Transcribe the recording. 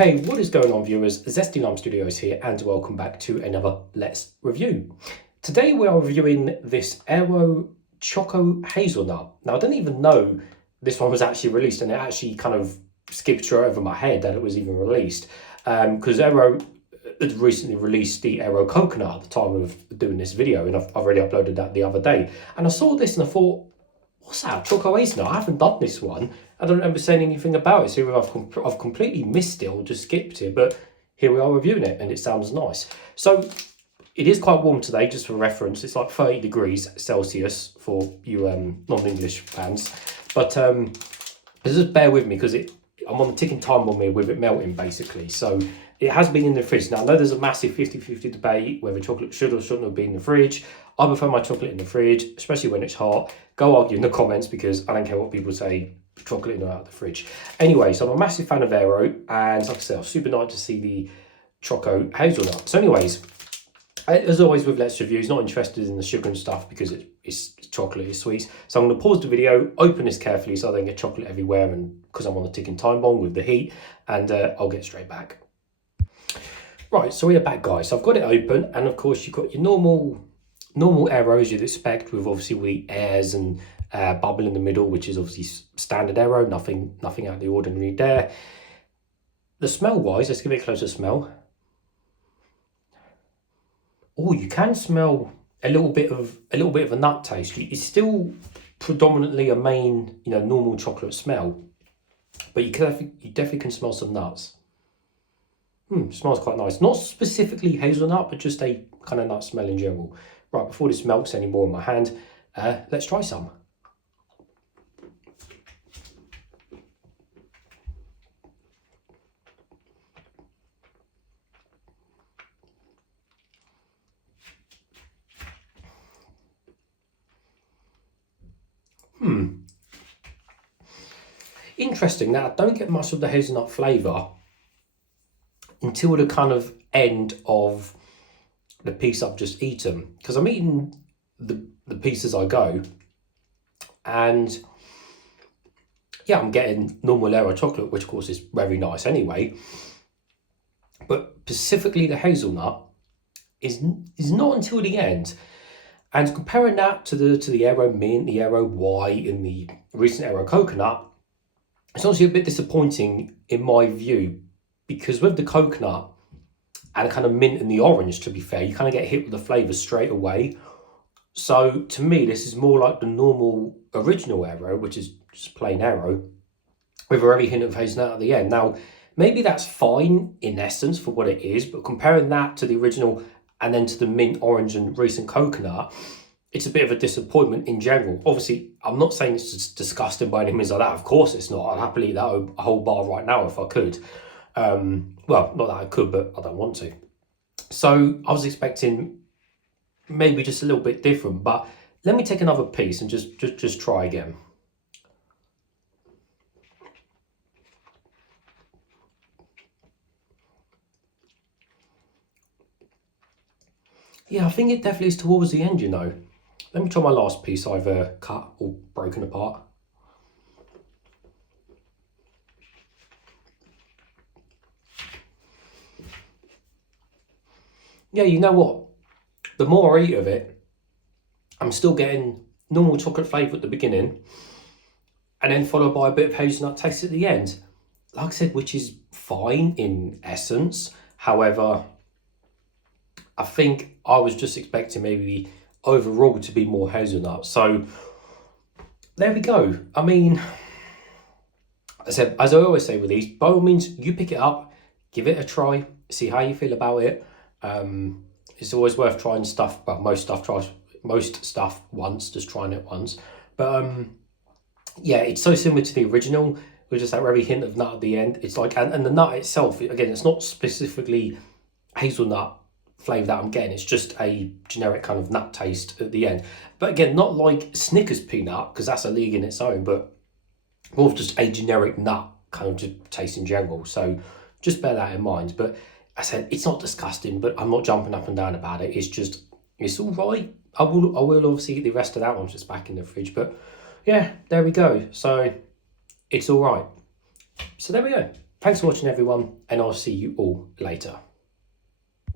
Hey, what is going on, viewers? Zesty Lime Studios here, and welcome back to another Let's Review. Today we are reviewing this Aero Choco Hazelnut. Now, I didn't even know this one was actually released, and it actually kind of skipped straight over my head that it was even released. Because Aero had recently released the Aero Coconut at the time of doing this video, and I've already uploaded that the other day. And I saw this and I thought, what's that? Choco Hazelnut? I haven't done this one. I don't remember saying anything about it, so either I've completely missed it or just skipped it, but here we are reviewing it, and it sounds nice. So, it is quite warm today, just for reference. It's like 30 degrees Celsius for you non-English fans. But just bear with me, because I'm on a ticking time bomb here with it melting, basically. So, it has been in the fridge. Now, I know there's a massive 50-50 debate whether chocolate should or shouldn't have been in the fridge. I prefer my chocolate in the fridge, especially when it's hot. Go argue in the comments, because I don't care what people say, chocolate in or out of the fridge. Anyway, so I'm a massive fan of Aero, and like I said, I was super nice to see the Choco Hazelnut. So anyways, as always with Let's Reviews, not interested in the sugar and stuff because it's chocolate, it's sweet. So I'm going to pause the video, open this carefully so I don't get chocolate everywhere, and because I'm on a ticking time bomb with the heat, and I'll get straight back. Right, so we're back, guys. So I've got it open, and of course you've got your normal Aeros you'd expect, with obviously all the airs and bubble in the middle, which is obviously standard Aero, nothing out of the ordinary there. The smell wise, let's give it a closer smell. Oh, you can smell a little bit of a nut taste. It's still predominantly a main, normal chocolate smell, but you definitely can smell some nuts. Smells quite nice. Not specifically hazelnut, but just a kind of nut smell in general. Right, before this melts any more in my hand, let's try some. Interesting. Now, I don't get much of the hazelnut flavour until the kind of end of the piece I've just eaten, because I'm eating the piece as I go, and yeah, I'm getting normal Aero chocolate, which of course is very nice anyway, but specifically the hazelnut is not until the end. And comparing that to the Aero Mint, the Aero White, and the recent Aero Coconut, it's obviously a bit disappointing in my view, because with the coconut and kind of mint and the orange, to be fair, you kind of get hit with the flavour straight away. So to me, this is more like the normal original Aero, which is just plain Aero, with a very hint of hazelnut at the end. Now, maybe that's fine in essence for what it is, but comparing that to the original and then to the mint, orange and recent coconut, it's a bit of a disappointment in general. Obviously, I'm not saying it's just disgusting by any means like that. Of course it's not. I'd happily eat that a whole bar right now if I could. Well, not that I could, but I don't want to. So I was expecting maybe just a little bit different, but let me take another piece and just try again. Yeah, I think it definitely is towards the end, Let me try my last piece I've cut or broken apart. Yeah, you know what? The more I eat of it, I'm still getting normal chocolate flavour at the beginning, and then followed by a bit of hazelnut taste at the end. Like I said, which is fine in essence. However, I think I was just expecting maybe overall to be more hazelnut. So there we go. I mean, as I always say with these, by all means, you pick it up, give it a try, see how you feel about it. It's always worth trying stuff, but most stuff once, just trying it once. But yeah, it's so similar to the original, with just that very hint of nut at the end. It's like, and the nut itself, again, it's not specifically hazelnut flavour that I'm getting, it's just a generic kind of nut taste at the end. But again, not like Snickers peanut, because that's a league in its own, but more of just a generic nut kind of just taste in general. So just bear that in mind. But I said, it's not disgusting, but I'm not jumping up and down about it. It's all right. I will obviously eat the rest of that once it's back in the fridge. But yeah, there we go. So it's all right. So there we go. Thanks for watching everyone, and I'll see you all later.